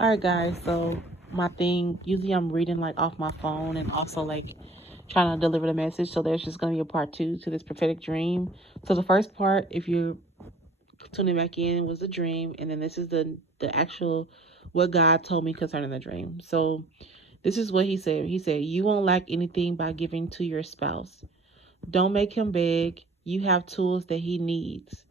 All right, guys. So my thing, usually I'm reading like off my phone and also like trying to deliver the message. So there's just gonna be a part two to this prophetic dream. So the first part, if you're tuning back in, was the dream, and then this is the actual what God told me concerning the dream. So this is what He said. He said, "You won't lack anything by giving to your spouse. Don't make him beg. You have tools that he needs.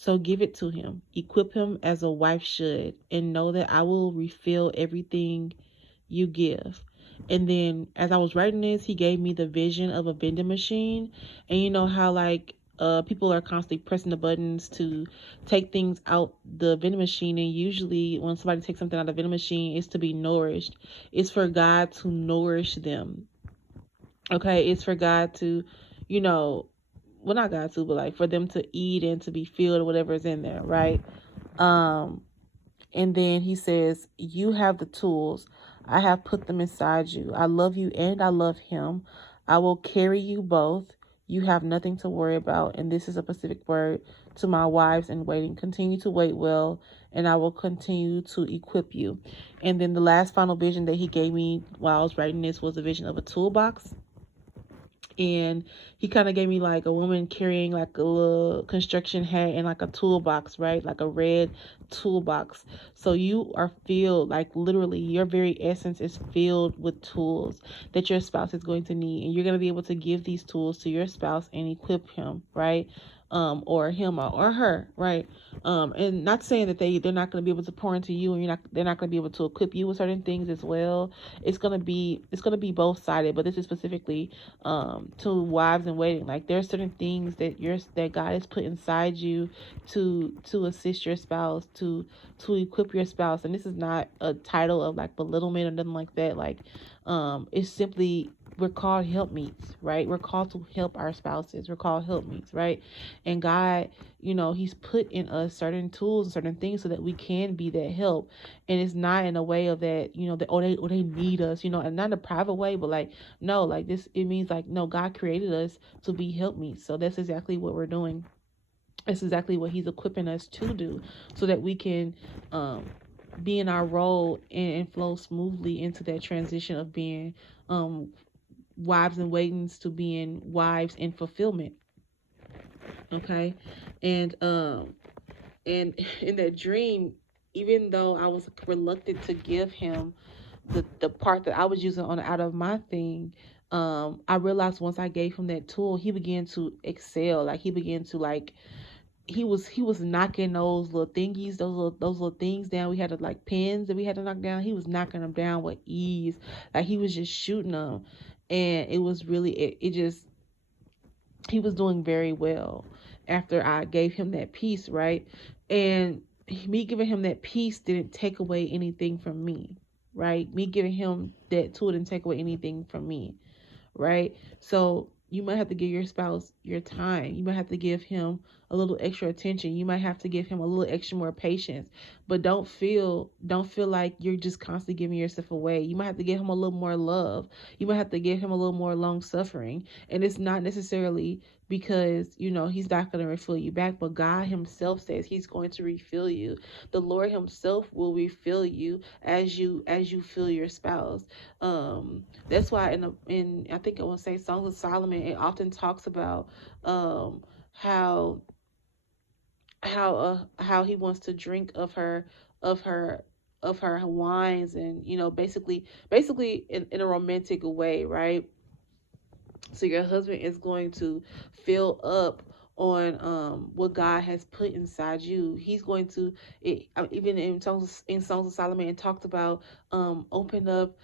So give it to him. Equip him as a wife should, and know that I will refill everything you give." And then as I was writing this, he gave me the vision of a vending machine. And you know how like people are constantly pressing the buttons to take things out the vending machine, and usually when somebody takes something out of the vending machine, it's to be nourished. It's for God to nourish them. Okay, it's for God to, you know, well, not God to, but like for them to eat and to be filled or whatever is in there, right? Um, and then he says, "You have the tools. I have put them inside you. I love you and I love him. I will carry you both. You have nothing to worry about." And this is a specific word to my wives in waiting. Continue to wait well, and I will continue to equip you. And then the last final vision that he gave me while I was writing this was a vision of a toolbox, and he kind of gave me like a woman carrying like a little construction hat and like a toolbox, right? Like a red toolbox. So you are filled, like literally your very essence is filled with tools that your spouse is going to need, and you're going to be able to give these tools to your spouse and equip him, right? Or him or her, right? And not saying that they're not going to be able to pour into you, and they're not going to be able to equip you with certain things as well. It's going to be both sided, but this is specifically to wives in waiting. Like there's certain things that God has put inside you to assist your spouse, to equip your spouse. And this is not a title of like belittlement or nothing like that. Like it's simply, we're called helpmeets, right? We're called to help our spouses. We're called helpmeets, right? And God, He's put in us certain tools and certain things so that we can be that help. And it's not in a way of that, that they need us, and not in a private way, but like no, like this, it means like no, God created us to be helpmeets. So that's exactly what we're doing. That's exactly what He's equipping us to do, so that we can be in our role and flow smoothly into that transition of being wives and waitings to being wives in fulfillment. Okay, and and in that dream, even though I was reluctant to give him the part that I was using on out of my thing, I realized once I gave him that tool, he began to excel. Like he began to like he was knocking those little thingies, those little things down. We had to like pins that we had to knock down. He was knocking them down with ease. Like he was just shooting them, and it was really it just he was doing very well after I gave him that piece, right? And me giving him that piece didn't take away anything from me, right? Me giving him that tool didn't take away anything from me, right? So you might have to give your spouse your time. You might have to give him a little extra attention. You might have to give him a little extra more patience. But don't feel like you're just constantly giving yourself away. You might have to give him a little more love. You might have to give him a little more long suffering. And it's not necessarily because he's not going to refill you back, but God himself says he's going to refill you. The Lord himself will refill you as you fill your spouse. That's why in I think I want to say Songs of Solomon, it often talks about how how he wants to drink of her of her wines, and basically in a romantic way, right? So your husband is going to fill up on what God has put inside you. He's going to even in Songs of Solomon, it talked about open up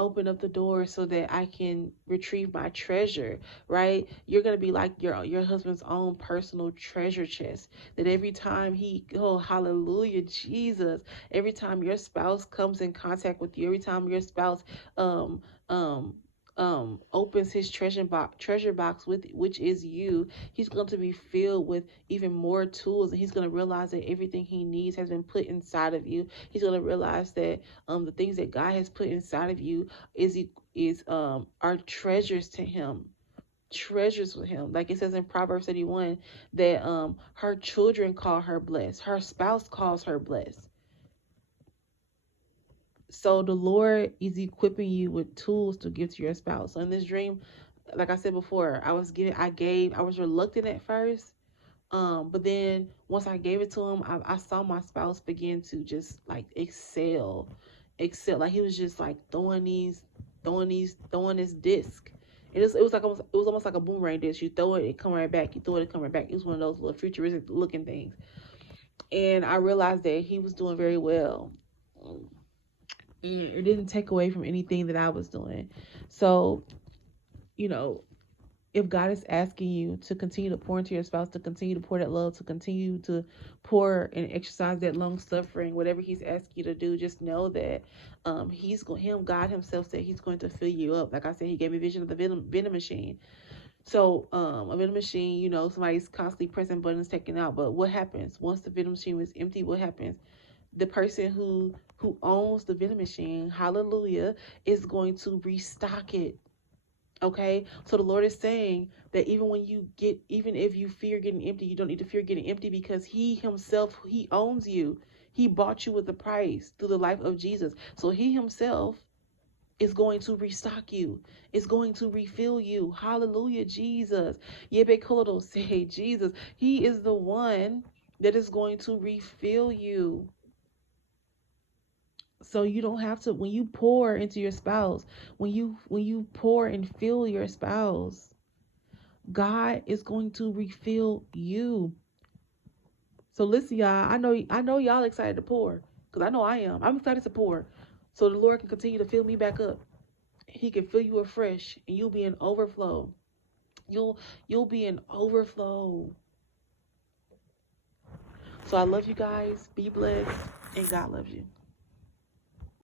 open up the door so that I can retrieve my treasure, right? You're going to be like your husband's own personal treasure chest, that every time oh hallelujah Jesus, every time your spouse comes in contact with you, every time your spouse um um opens his treasure box with which is you, he's going to be filled with even more tools, and he's going to realize that everything he needs has been put inside of you. He's going to realize that the things that God has put inside of you is are treasures to him, treasures with him. Like it says in Proverbs 31 that her children call her blessed, her spouse calls her blessed. So the Lord is equipping you with tools to give to your spouse. So in this dream, like I said before, I was reluctant at first. But then once I gave it to him, I saw my spouse begin to just like excel. Like he was just like throwing this disc. It was almost like a boomerang disc. You throw it, it come right back. You throw it, it come right back. It was one of those little futuristic looking things. And I realized that he was doing very well. And it didn't take away from anything that I was doing. So, you know, if God is asking you to continue to pour into your spouse, to continue to pour that love, to continue to pour and exercise that long suffering, whatever He's asking you to do, just know that God Himself said He's going to fill you up. Like I said, He gave me a vision of the vending machine. So a vending machine, somebody's constantly pressing buttons, taking out. But what happens once the vending machine is empty? What happens? The person who owns the vending machine, hallelujah, is going to restock it. Okay, so the Lord is saying that even if you fear getting empty, you don't need to fear getting empty, because He Himself, He owns you. He bought you with a price through the life of Jesus. So He Himself is going to restock you, is going to refill you. Hallelujah, Jesus. Yebekolodo say Jesus. He is the one that is going to refill you. So you don't have to, when you pour into your spouse, when you pour and fill your spouse, God is going to refill you. So listen, y'all, I know y'all excited to pour, because I know I am. I'm excited to pour. So the Lord can continue to fill me back up. He can fill you afresh, and you'll be in overflow. You'll be in overflow. So I love you guys. Be blessed, and God loves you.